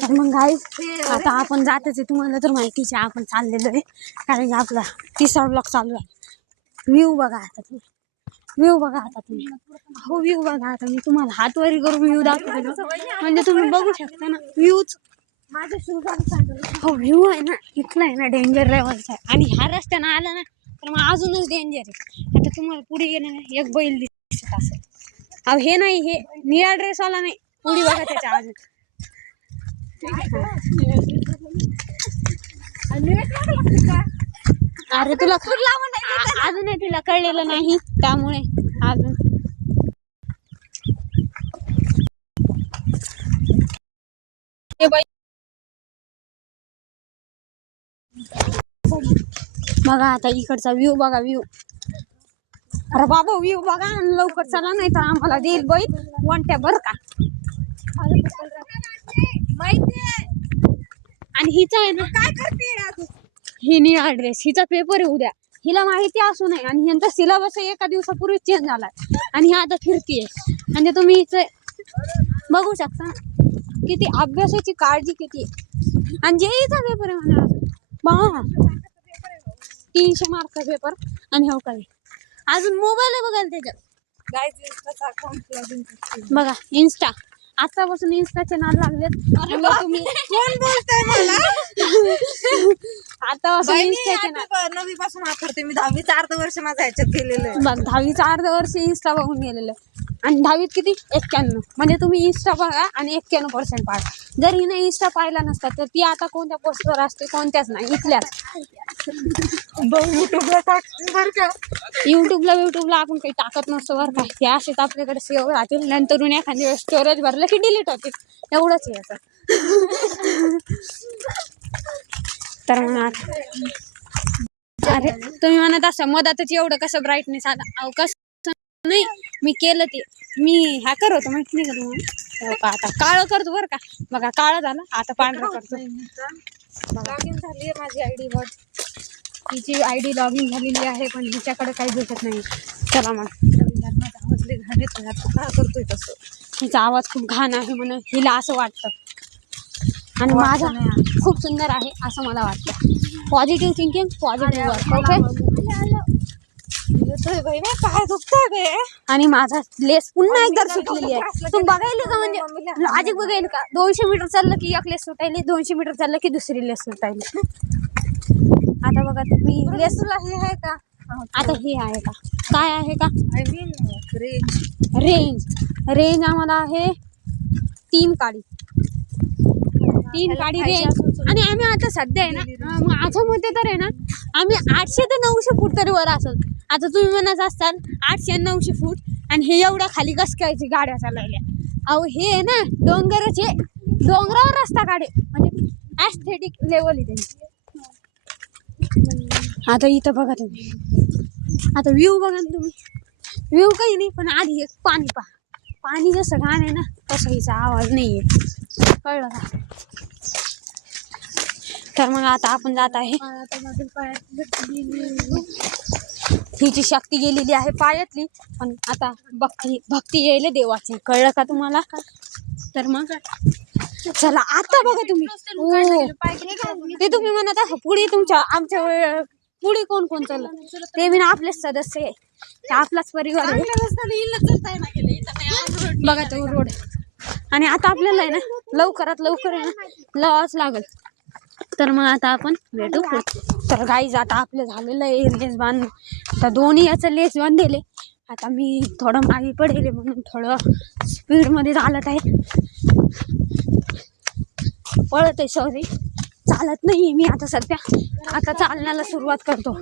तर मग गाईज आता आपण जातच आहे, तुम्हाला तर माहितीच आहे आपण चाललेलो आहे, कारण की आपला 3रा ब्लॉक चालू आहे. व्ह्यू बघा आता तुम्ही, व्ह्यू बघा आता तुम्ही, हो व्ह्यू बघा आता. मी तुम्हाला हातवरी करून व्ह्यू दाखवतो, म्हणजे तुम्ही बघू शकता ना व्ह्यूच. हो व्ह्यू आहे ना इथला आहे ना डेंजर लेवलचा आहे, आणि ह्या रस्त्यानं आला ना तर मग अजूनच डेंजर आहे. आता तुम्हाला पुढे गेलं ना एक बैल दिसत असेल, अहो हे नाही, हे निळा ड्रेसवाला नाही, पुढे बघा त्याच्या अजून. अरे तुला अजूनही तिला कळलेलं नाही त्यामुळे अजून बघा आता इकडचा व्ह्यू बघा, व्ह्यू. अरे बाबा व्ह्यू बघा आणि लवकर चला, नाही तर आम्हाला देईल बैल वंट्या बर का. आणि हिचा आहे ना काय करते, ही निळा ड्रेस, हिचा पेपर आहे उद्या, हिला माहिती असू नये, आणि यांचा सिलेबस एका दिवसापूर्वी चेंज झालाय, आणि ही आता फिरतीये. म्हणजे तुम्ही इथे बघू शकता किती अभ्यासाची काळजी किती आहे. आणि जेईचा पेपर आहे म्हणा बा, 300 मार्कचा पेपर. आणि हो काय अजून मोबाईल आहे बघायला त्याच्यात, बघा इन्स्टा. आतापासून इंस्टाचे नाद लागलेत. तुम्ही कोण बोलताय मला? आतापासून इंस्टाचे नाद, 9वी पासून वापरते मी, 10वीचं अर्ध वर्ष माझं ह्याच्यात गेलेलं आहे. बघ 10वीचं अर्ध वर्ष इंस्टा बघून गेलेलं आहे, आणि 10वीत किती 91. म्हणजे तुम्ही इंस्टा बघा आणि 91% पाडा. जर हिने इंस्टा पाहिला नसता तर ती आता कोणत्या पोस्टवर असते, कोणत्याच नाही, इथल्याच. युट्यूबला टाकते बरं का, युट्यूबला आपण काही टाकत नसतो बरं का. हे असेच आपल्याकडे सेव राहतील, नंतरून एखादी वेळेस स्टोरेज भरलं की डिलीट होतील, एवढंच आहे याचं. तर मग अरे तुम्ही म्हणत असं मधातच एवढं कसं ब्राईटनेस आला, अहो कसं नाही, मी केलं ते, मी हॅकर होतो माहिती नाही का तुम्हाला. हो का, आता काळं करतो बरं का, बघा काळं झालं, आता पांढरं करतो. लॉगिन झाली आहे माझी आयडी वर, तिची आयडी लॉगिन झालेली आहे, पण हिच्याकडे काही भेटत नाही. चला मग, आवाज लय घाण येतो यार, तू का करतोय तसं? हिचा आवाज खूप घाण आहे म्हणून हिला असं वाटतं, आणि माझा खूप सुंदर आहे असं मला वाटतं. Positive thinking, positive work. Okay, येतोय बाई ना, काय दुखतंय बे. आणि माझा लेस पुन्हा एकदा सुटलेली आहे. तू बघायला का, म्हणजे आजी बघायला का, 200 मीटर चाललं की एक लेस सुटायली, 200 मीटर चाललं की दुसरी लेस सुटायली. आता बघा तुम्ही लेस, तुला हे आहे का? आता हे आहे का, काय आहे का, आय मीन रेंज. रेंज आम्हाला आहे 3 काडी, 3 काडी रेंज. आणि आम्ही आता सध्या आहे ना, माझ्या मते तर आहे ना, आम्ही 800 ते 900 फूट तरी वर असेल. आता तुम्ही म्हणत असताल 800 आणि 900 फूट आणि हे एवढ्या खाली कसं काय गाड्या चालवल्या. अहो हे आहे ना डोंगराचे, डोंगरावर रस्ता काढे, म्हणजे ॲस्थेटिक लेवल आहे त्यांची. आता इथं बघा तुम्ही, आता व्ह्यू बघा ना तुम्ही, व्ह्यू काही नाही, पण आधी एक पाणी पहा, पाणी जसं घाण आहे ना तसं हिचा आवाज नाही आहे, कळलं का. तर मग आता आपण जात आहे, हिची शक्ती गेलेली आहे पायातली, पण आता भक्ती यायला देवाची, कळलं का तुम्हाला. तर मग चला आता बघा तुम्ही, हो ते तुम्ही म्हणत असं पुढे तुमच्या आमच्या पुढे कोण कोण चाललं, ते मी आपलेच सदस्य आहे, ते आपलाच परिवार आहे. बघा तो रोड, आणि आता आपल्याला आहे ना लवकरात लवकर आहे ना लावाच लागल. तर मग आता आपण भेटू. तर गाईज आता आपलं झालेलं आहे लेस बांध, तर दोन्ही याचं लेस बांधले. आता मी थोडं मागे पडेल म्हणून थोडं स्पीडमध्ये चालत आहे, पळत आहे, सॉरी चालत नाही मी आता सध्या, आता चालण्याला सुरुवात करतो.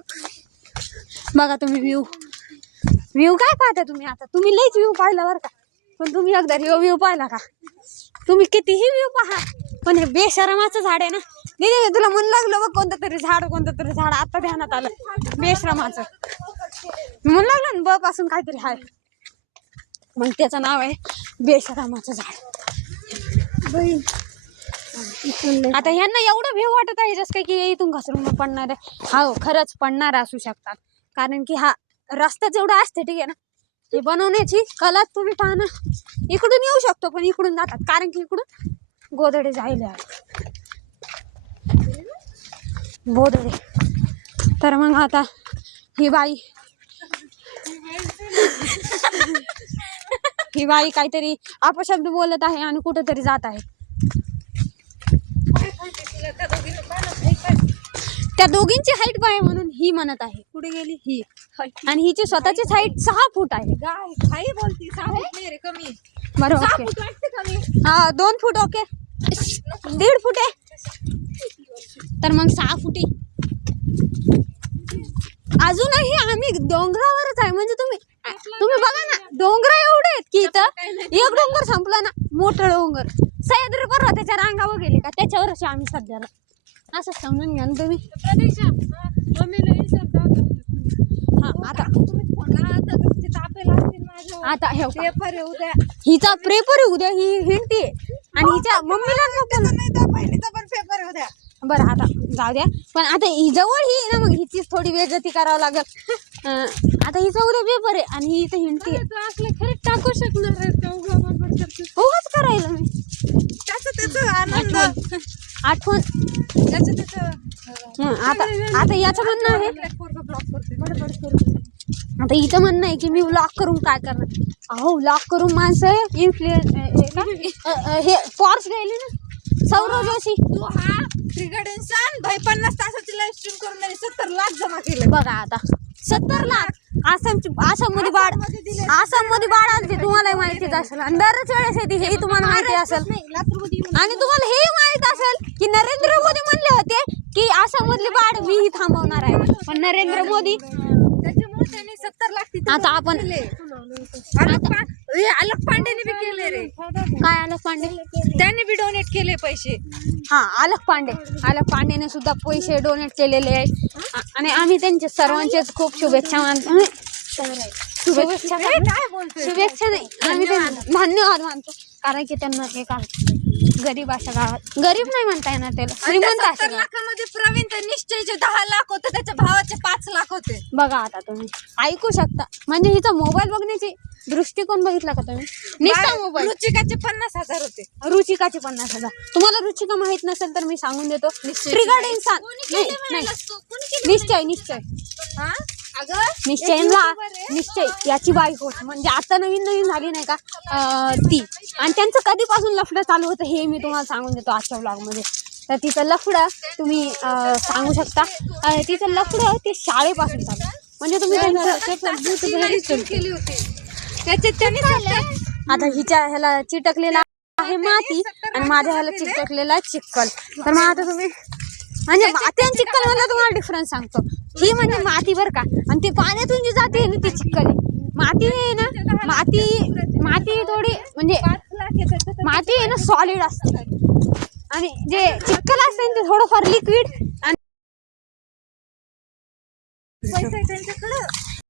बघा तुम्ही व्ह्यू काय पाहता तुम्ही, आता तुम्ही लईच व्ह्यू पाहिला बरं का, पण तुम्ही एकदा व्ह्यू पाहिला का, तुम्ही कितीही व्ह्यू पहा, पण हे बेशरमाचं झाड आहे ना, दिदी तुला मन लागलं बघ कोणतं तरी झाड आता ध्यानात आलं, बेशरमाचं मन लागलं ना, ब पासून काहीतरी आहे, मग त्याचं नाव आहे बेशरमाचं झाड. आता ह्यांना एवढं भेव वाटत आहे जसं काय की इथून घसरून पडणार आहे. हा खरंच पडणार असू शकतात, कारण की हा रस्ताच एवढा असते ठीक आहे ना, हे बनवण्याची कला तुम्ही पाहा ना, इकडून येऊ शकतो पण इकडून जातात, कारण की इकडून गोदडे जायले गोदडे. तर मग आता ही बाई काहीतरी अपशब्द बोलत आहे आणि कुठेतरी जात आहे. त्या दोघींची हाईट काय म्हणून ही म्हणत आहे. कुठे गेली ही आणि हिची स्वतःची हाईट 6 फूट आहे. गाय काही बोलती 6 फूट नाही रे कमी. बरं 6 ओके. फूट वाटते कमी. हा 2 फूट ओके. 1.5 फूट आहे. तर मग 6 फुटी. अजूनही आम्ही डोंगरावरच आहे. म्हणजे तुम्ही बघा ना डोंगर एवढे आहेत की इथं एक डोंगर संपला ना मोठं डोंगर सह्याद्री पर्वताच्या रांगावर गेले का त्याच्यावरच आम्ही सध्याला. असं समजून घ्या ना तुम्ही. हा आता आता हे बघा. पेपर येऊ द्या. हिचा पेपर उद्या ही हिंडते आणि हिच्या मम्मीला नको. पहिलीचा पण पेपर येऊ द्या. बरं आता जाऊ द्या. पण आता ही जवळ ही ना मग हिचीच थोडी बेइज्जती करावं लागेल. आता हिचा उद्या पेपर आहे आणि ही इथं हिंडते. खरंच टाकू शकणार आहे का उगाच करायला मी त्याचं आनंद आठवण. आता याचं म्हणणं आहे आता हिचं म्हणणं आहे की मी व्लॉग करून काय करणार. अहो व्लॉग करून माणसं हे फॉर्स गेली ना सौरव जोशी. तू हा क्रिकेट इन्सान भाई 50 तासाची लाईव्ह स्ट्रीम करून त्यांनी 70 लाख जमा केले. बघा आता 70 लाख. आसाममध्ये बाळ आलते तुम्हाला माहितीच असेल आणि दरच वेळेस येते हे तुम्हाला माहिती असेल. आणि तुम्हाला हे माहित असेल की नरेंद्र मोदी म्हणले होते की आसाममधली बाळ मीही थांबवणार आहे. पण नरेंद्र मोदी त्याच्यामुळे त्यांनी 70 लाख तिथे आता आपण अलग पांडेने बी केले रे. काय अलग पांडे त्यांनी बी डोनेट केले पैसे. हा अलग पांडेने सुद्धा पैसे डोनेट केलेले आहेत आणि आम्ही त्यांचे सर्वांचेच खूप शुभेच्छा मानतो. शुभेच्छा नाही आम्ही धन्यवाद मानतो कारण की त्यांना एका गरीब अशा गावात गरीब नाही म्हणता येणार त्याला श्रीमंत 70 लाखामध्ये प्रवीण तर निश्चयचे 10 लाख होते. त्याच्या भावाचे 5 लाख होते. बघा आता तुम्ही ऐकू शकता. म्हणजे हिचा मोबाईल बघण्याची दृष्टिकोन बघितला का तुम्ही. निस्ता मोबाईल. रुचिकाचे 50,000 होते. रुचिकाचे 50,000. तुम्हाला रुचिका माहित नसेल तर मी सांगून देतो. ट्रिगर्ड इन्सान निश्चय हा निश्चय याची बायको म्हणजे आता नवीन झाली नाही का ती. आणि त्यांचं कधीपासून लफडं चालू होतं हे मी तुम्हाला सांगून देतो आजच्या व्लॉग मध्ये. तर तिचं लफडं तुम्ही सांगू शकता. तिचं लफडं ते शाळेपासून चालू. म्हणजे तुम्ही केली होती त्याच्यात. आता हिच्या ह्याला चिटकलेला आहे माती आणि माझ्या ह्याला चिटकलेला आहे चिक्कल. तर मग आता तुम्ही म्हणजे माती आणि चिक्कल मला तुम्हाला डिफरन्स सांगतो. ही म्हणजे माती बरं का आणि ती पाण्यातून जी जाते ना ती चिक्कल आहे. माती आहे ना माती थोडी म्हणजे माती आहे ना सॉलिड असते आणि जे चिक्कल असते ते थोडंफार लिक्विड आणि पैसा त्यांच्याकडं